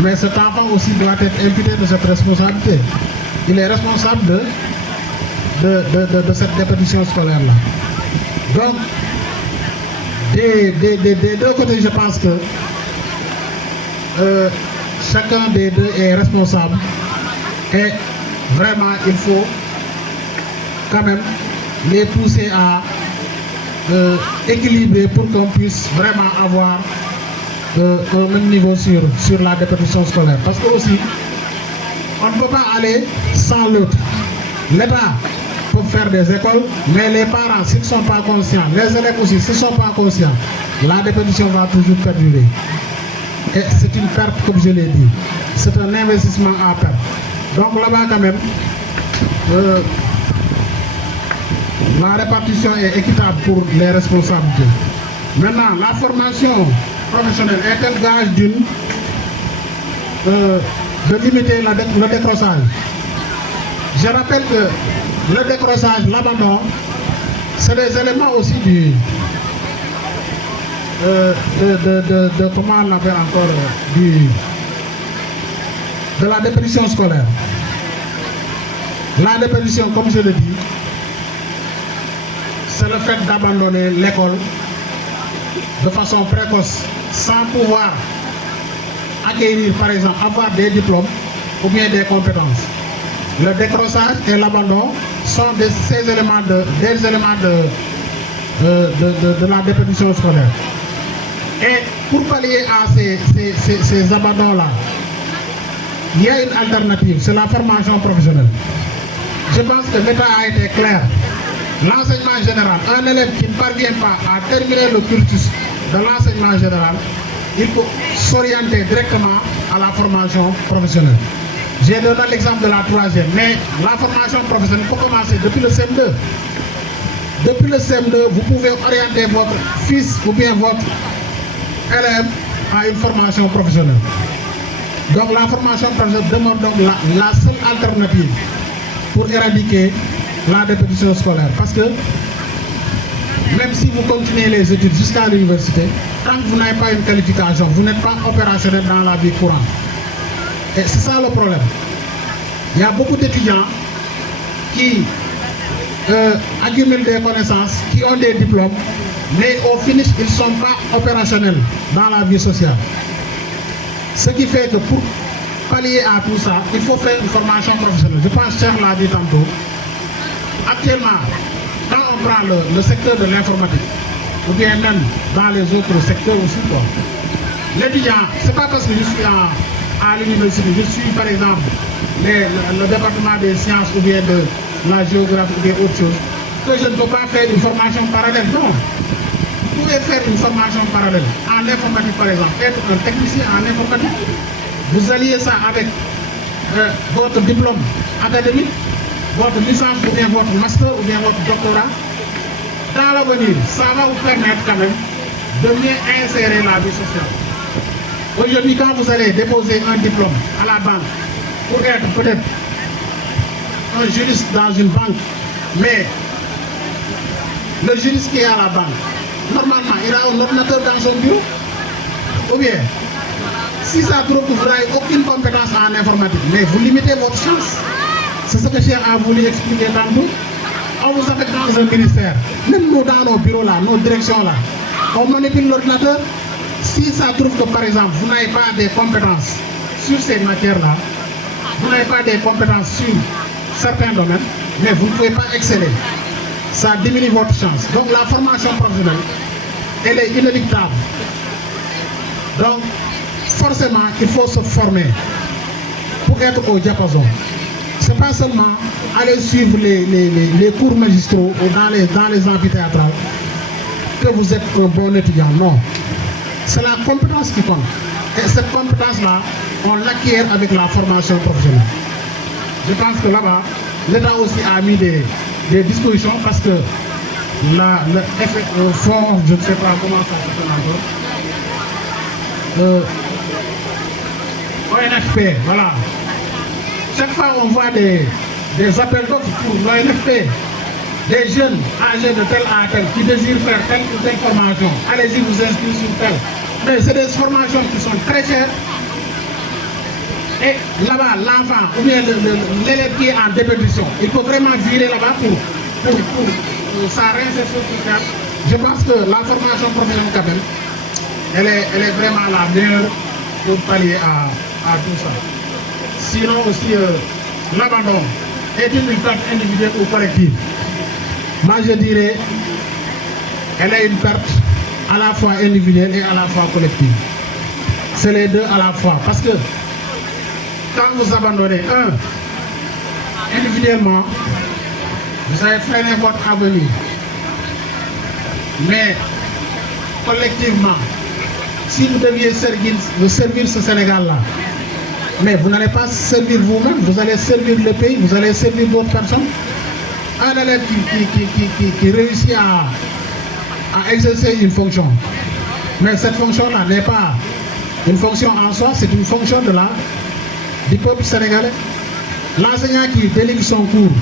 Mais cet enfant aussi doit être imputé de cette responsabilité. Il est responsable de cette déperdition scolaire-là. Donc, des deux côtés, je pense que chacun des deux est responsable. Et vraiment, il faut quand même les pousser à équilibrer pour qu'on puisse vraiment avoir un même niveau sur la déperdition scolaire. Parce que aussi, on ne peut pas aller sans l'autre. L'État peut faire des écoles, mais les parents, s'ils ne sont pas conscients, les élèves aussi, s'ils ne sont pas conscients, la déperdition va toujours perdurer. Et c'est une perte, comme je l'ai dit. C'est un investissement à perte. Donc là-bas, quand même, la répartition est équitable pour les responsabilités. Maintenant, la formation professionnelle est-elle gage de limiter le décrochage? Je rappelle que le décrochage, l'abandon, c'est des éléments aussi comment on l'appelle encore, de la déperdition scolaire. La déperdition, comme je le dis, c'est le fait d'abandonner l'école de façon précoce, sans pouvoir acquérir, par exemple, avoir des diplômes ou bien des compétences. Le décrochage et l'abandon sont des éléments de la déperdition scolaire. Et pour pallier à ces abandons-là, il y a une alternative, c'est la formation professionnelle. Je pense que l'État a été clair. L'enseignement général, un élève qui ne parvient pas à terminer le cursus de l'enseignement général, il faut s'orienter directement à la formation professionnelle. J'ai donné l'exemple de la 3e, mais la formation professionnelle peut commencer depuis le CM2. Depuis le CM2, vous pouvez orienter votre fils ou bien votre élève à une formation professionnelle. Donc la formation professionnelle demeure donc la seule alternative pour éradiquer la déperdition scolaire. Parce que même si vous continuez les études jusqu'à l'université, tant que vous n'avez pas une qualification, vous n'êtes pas opérationnel dans la vie courante. Et c'est ça le problème. Il y a beaucoup d'étudiants qui accumulent des connaissances, qui ont des diplômes, mais au finish, ils ne sont pas opérationnels dans la vie sociale. Ce qui fait que pour pallier à tout ça, il faut faire une formation professionnelle. Je pense que Cheikh l'a dit tantôt. Actuellement, quand on prend le secteur de l'informatique, ou bien même dans les autres secteurs aussi, l'étudiant, ce n'est pas parce que je suis à l'université, je suis par exemple le département des sciences ou bien de la géographie ou bien autre chose, que je ne peux pas faire une formation parallèle. Non. Vous pouvez faire une formation parallèle en informatique par exemple, être un technicien en informatique. Vous alliez ça avec votre diplôme académique, votre licence ou bien votre master ou bien votre doctorat. Dans l'avenir, ça va vous permettre quand même de mieux insérer la vie sociale. Aujourd'hui, quand vous allez déposer un diplôme à la banque pour être peut-être un juriste dans une banque, mais le juriste qui est à la banque, normalement, il a un ordinateur dans son bureau. Ou bien, si ça trouve que vous n'avez aucune compétence en informatique, mais vous limitez votre chance. C'est ce que Cheikh a voulu expliquer tantôt. On vous affecte dans un ministère. Même nous, dans nos bureaux là, nos directions là, on manipule l'ordinateur. Si ça trouve que par exemple, vous n'avez pas des compétences sur ces matières-là, vous n'avez pas des compétences sur certains domaines, mais vous ne pouvez pas exceller. Ça diminue votre chance. Donc la formation professionnelle, elle est inéluctable. Donc, forcément, il faut se former pour être au diapason. Ce n'est pas seulement aller suivre les cours magistraux ou dans les amphithéâtrales que vous êtes un bon étudiant. Non. C'est la compétence qui compte. Et cette compétence-là, on l'acquiert avec la formation professionnelle. Je pense que là-bas, l'État aussi a mis des dispositions parce que le fonds, je ne sais pas comment ça s'appelle encore, ONFP, voilà. Chaque fois on voit des appels d'offres pour l'ONFP, des jeunes âgés de tel à tel qui désirent faire telle ou telle formation, allez-y vous inscrire sur telle. Mais c'est des formations qui sont très chères. Et là-bas, l'enfant ou bien l'élève qui est en déperdition, il faut vraiment virer là-bas pour sa réinsertion sociale. Je pense que la formation professionnelle quand même, elle est vraiment la meilleure pour pallier à tout ça. Sinon aussi, l'abandon est une perte individuelle ou collective. Moi je dirais, elle est une perte à la fois individuelle et à la fois collective. C'est les deux à la fois. Parce que quand vous abandonnez individuellement, vous avez freiné votre avenir. Mais collectivement, si vous deviez servir ce Sénégal-là, mais vous n'allez pas servir vous-même, vous allez servir le pays, vous allez servir d'autres personnes. Un élève qui réussit à exercer une fonction, mais cette fonction-là n'est pas une fonction en soi, c'est une fonction du peuple sénégalais. L'enseignant qui délivre son cours,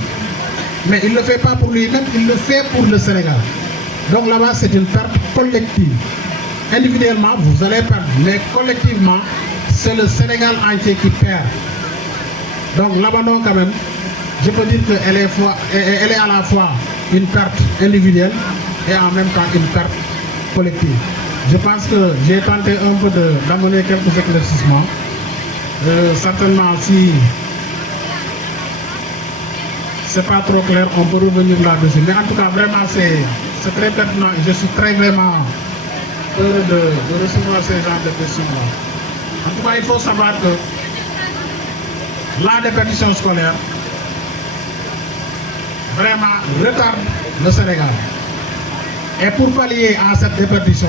mais il ne le fait pas pour lui-même, il le fait pour le Sénégal. Donc là-bas, c'est une perte collective. Individuellement, vous allez perdre, mais collectivement, c'est le Sénégal entier qui perd. Donc l'abandon quand même, je peux dire qu'elle est à la fois une perte individuelle et en même temps une perte collective. Je pense que j'ai tenté un peu d'amener quelques éclaircissements. Certainement, si c'est pas trop clair, on peut revenir là-dessus. Mais en tout cas, vraiment, c'est très pertinent et je suis très vraiment heureux de recevoir ces genres de questions-là. En tout cas, il faut savoir que la déperdition scolaire vraiment retarde le Sénégal. Et pour pallier à cette déperdition,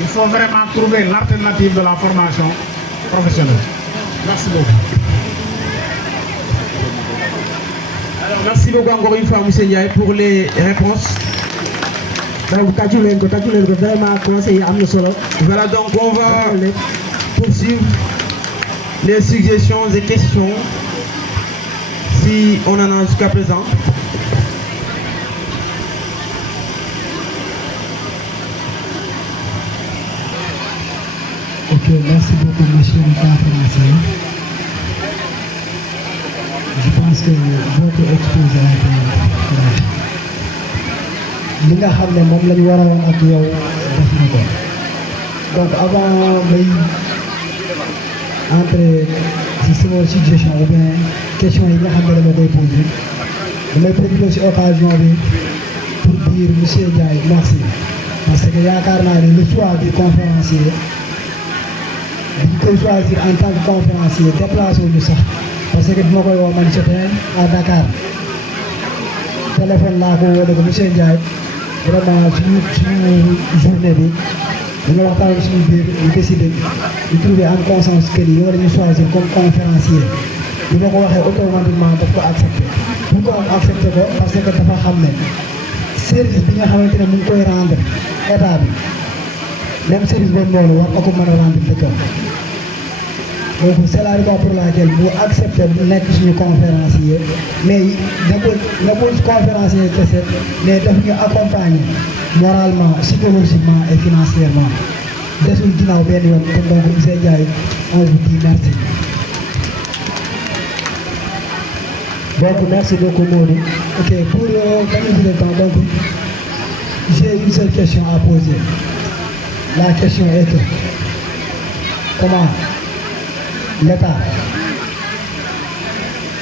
il faut vraiment trouver l'alternative de la formation professionnelle. Merci beaucoup. Alors, merci beaucoup encore une fois, M. Ndiaye, pour les réponses. Vraiment conseiller am na solo. Voilà, donc on va poursuivre les suggestions et questions, si on en a jusqu'à présent. Ok, merci beaucoup, monsieur le conférencier. Je pense que votre exposé a été clair. Li nga xam ne moom la ñu war a woon ak yow def na ko. Donc avant may entrer si sama suggestion ou bien question yi nga xam ne dama koy poser, damay profiter si occasion bi pour dire monsieur Ndiaye merci. Parce que yaakaar naa ne le choix du conférencier bi ñu koy choisir en tant que conférencier déplacé wu ñu sax parce que dina koy woo man j'étais à Dakar téléphone laa ko woo ne ko monsieur Ndiaye vraiment suñu journée bi dañoo waxtaan suñu biir ñu décidé ñu trouver en conscience que ni yow la ñu choisir comme conférencier bi ma ko waxee automatiquement daf ko accepté. Pourquoi mu accepté ko parce que dafa xam ne service bi nga xamante ne mu ngi koy rendre état bi même service boobu noonu war na ko mën a rendre dëkkam. Donc c'est la raison pour laquelle mu accepté bu nekk suñu conférencier mais nekkul conférencier kese mais daf ñu accompagner moralement psychologiquement et financièrement desul ginnaaw benn yoon kon donc monsieur Ndiaye on vous dit merci. Donc merci beaucoup Mody. Ok, pour gagner le temps, donc j'ai une seule question à poser. La question est que comment l'État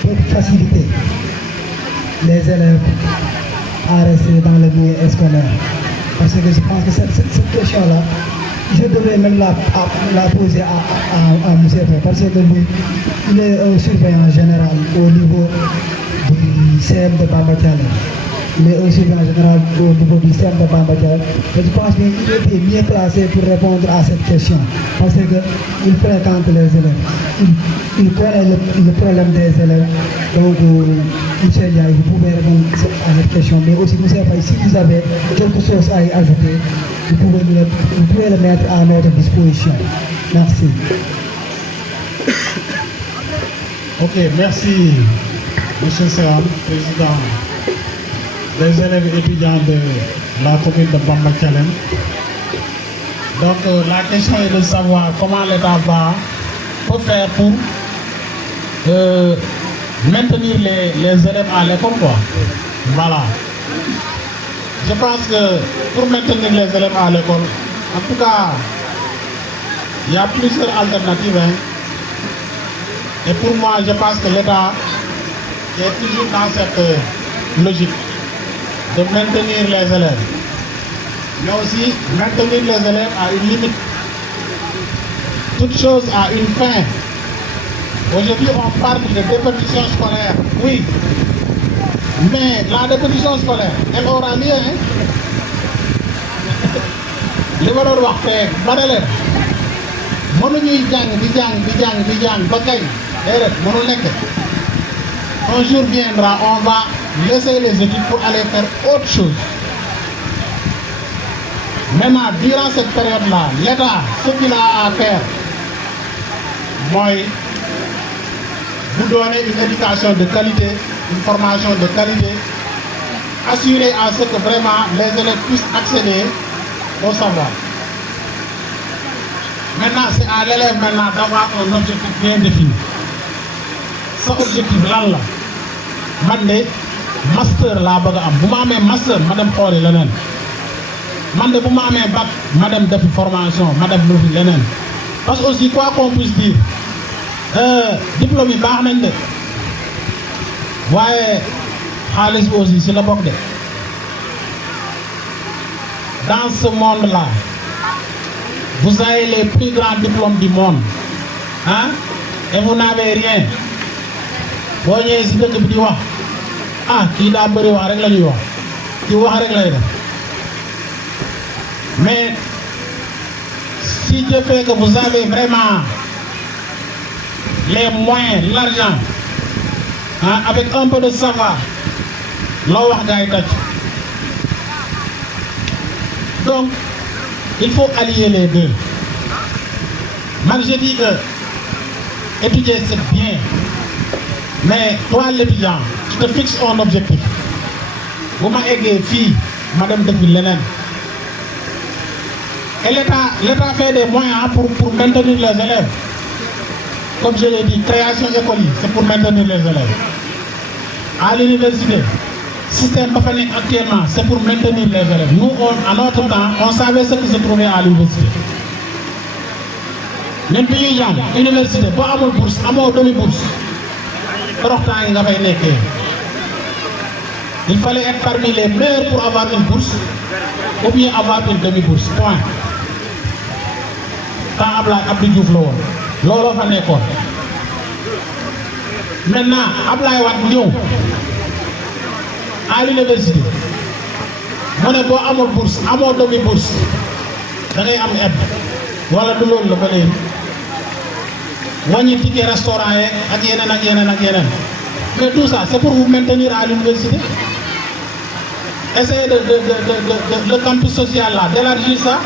peut faciliter les élèves à rester dans le milieu scolaire. Parce que je pense que cette question-là, je devrais même la poser à M. Faye, parce que lui, il est un surveillant général au niveau du CM de Bamba Diallo. Il est un surveillant général au niveau du CM de Bamba Diallo. Et je pense qu'il était mieux placé pour répondre à cette question. Parce qu'il fréquente les élèves. Il connaît le problème des élèves. Donc, M. Ndiaye, vous pouvez répondre à cette question. Mais aussi, M. Faye, si vous avez quelque chose à y ajouter, vous pouvez le mettre à notre disposition. Merci. Ok, merci, M. Seram, président des élèves et étudiants de la commune de Bamba Diallo. Donc, la question est de savoir comment l'État peut faire pour maintenir les élèves à l'école, quoi. Voilà. Je pense que pour maintenir les élèves à l'école, en tout cas, il y a plusieurs alternatives. Et pour moi, je pense que l'État est toujours dans cette logique de maintenir les élèves. Mais aussi maintenir les élèves à une limite. Toute chose a une fin. Aujourd'hui, on parle de déperdition scolaire. Oui. Mais la déperdition scolaire, elle aura lieu. Li ma doon wax fee ba ne leen mënuñuy jàng ba kay déedéet mënul nekk. Un jour viendra, on va laisser les études pour aller faire autre chose. Maintenant, durant cette période-là, l'État, ce qu'il a à faire, moi, vous donner une éducation de qualité, une formation de qualité, assurer à ce que vraiment les élèves puissent accéder au savoir. Maintenant, c'est à l'élève maintenant d'avoir un objectif bien défini. Ce objectif lan la man de master laa bëgg a am bu ma amee master ma dem xooli leneen man de bu ma amee bac ma dem defi formation ma dem lu fi leneen parce que aussi quoi qu'on puisse dire diplôme yi baax nañ de waaye xaalis bi aussi si la bokk de dans ce monde-là vous avez les plus grands diplômes du monde hein et vous n'avez rien boo ñëwee si dëkk bi di wax ah kii daa bëri wax rek la ñuy wax kii wax rek lay def mais si Dieu fait que vous avez vraiment les moyens l'argent hein, avec un peu de savoir loo wax gars yi tàcc donc il faut allier les deux man je dis que étudier c'est bien mais toi l'étudiant tu te fixes un objectif bu ma eggee fii ma dem defi leneen et l'État fait des moyens pour maintenir les élèves comme je l'ai dit création école yi c'est pour maintenir les élèves à l'université système ba fa nekk actuellement c'est pour maintenir les élèves nous à notre temps on savait ce qui se trouvait à l'université ñun bi ñuy jàng université boo amul bourse amoo demi bourse toroxtaan yi nga fay nekkee il fallait être parmi les meilleurs pour avoir une bourse ou bien avoir une demi bourse point temps Abdou Diouf la woon looloo fa nekkoon maintenant Ablaye Wade ñëw à l'université mu ne boo amul bourse amoo demi bourse da ngay am aide wala du loolu la ba léegi wàññi ticket restaurant yeeg ak yeneen ak yeneen ak yeneen mais tout ça c'est pour vous maintenir à l'université essayez de le campus social là d'élargir ça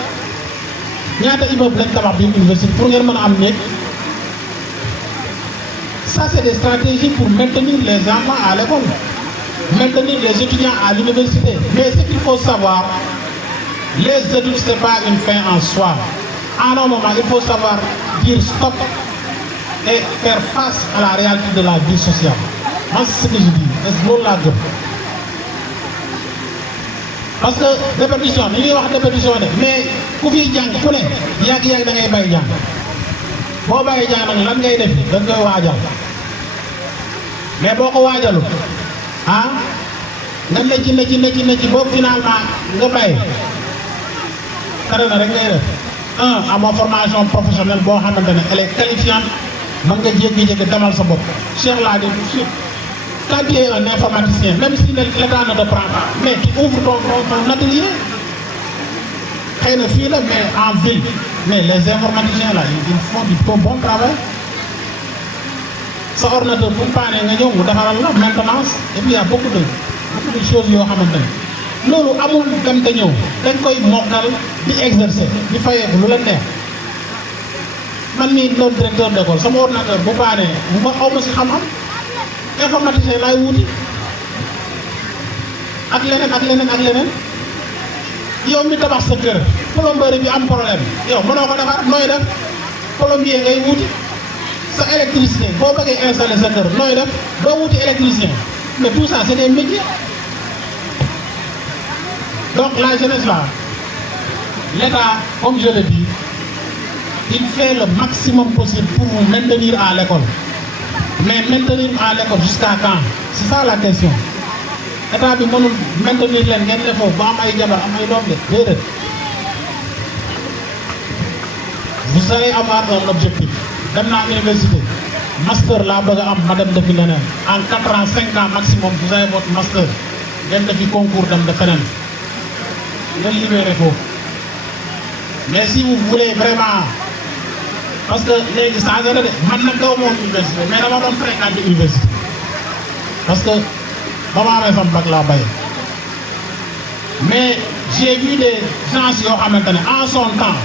ñaata immeuble lañ tabax biir université pour ngeen mën a am néeg ça c'est des stratégies pour maintenir les enfants à l'école maintenir les étudiants à l'université mais ce qu'il faut savoir les études c'est pas une fin en soi à un moment il faut savoir dire stop et faire face à la réalité de la vie sociale moi c'est ce que je dis est-ce que loolu laa gëm parce que répétition li ñuy wax répétition de mais ku fiy jàng ku ne yàgg-yàgg da ngay bay jàng boo bàyyi jàng nag lan ngay def da nga koy waajal mais boo ko waajalul ah nga ne ci boobu finalement nga bay kare na rek ngay def amoo formation professionnelle boo xamante ne elle est qualifiante mën nga jéggi-jéggi demal sa bopp Cheikh laa di quand tu es un informaticien même si l'État ne te prend pas mais tu ouvres ton atelier xëy na fii la mais en ville mais les informaticiens là ils font du bon travail sa ordinateur bu paanee nga ñëw mu defaral la maintenance et puis y a beaucoup de choses yoo xamante ne loolu amul dem te ñëw dañ koy mokkal di exercer di fayeeku lu la neex man mii doon directeur d'école sama ordinateur bu paanee ma aw ma si xam-xam informaticien laay wuti ak leneen yow mi tabax sa kër plomberie bi am problème yow mënoo ko defar nooy def plombier ngay wuti sa électricité boo bëggee installer sa kër nooy def doo wuti électricien mais tout ça c'est des métiers donc la jeunesse là l'État comme je le dis il fait le maximum possible pour vous maintenir à l'école mais maintenir à l'école jusqu'à quand c'est ça la question état bi mënul maintenir leen ngeen ne foofu ba am ay jabar am ay doom de déedéet vous allez avoir un objectif dem naa université master laa bëgg a am ma dem defi leneen en 4 ans 5 ans maximum vous avez votre master ngeen defi concours dem de feneen ngeen libéré foofu mais si vous voulez vraiment parce que léegi changé na de man nag daw moom université mais dama doon fréquenter université parce que ba ma amee sama bac laa bay mais j'ai vu des gens yoo xamante ne en son temps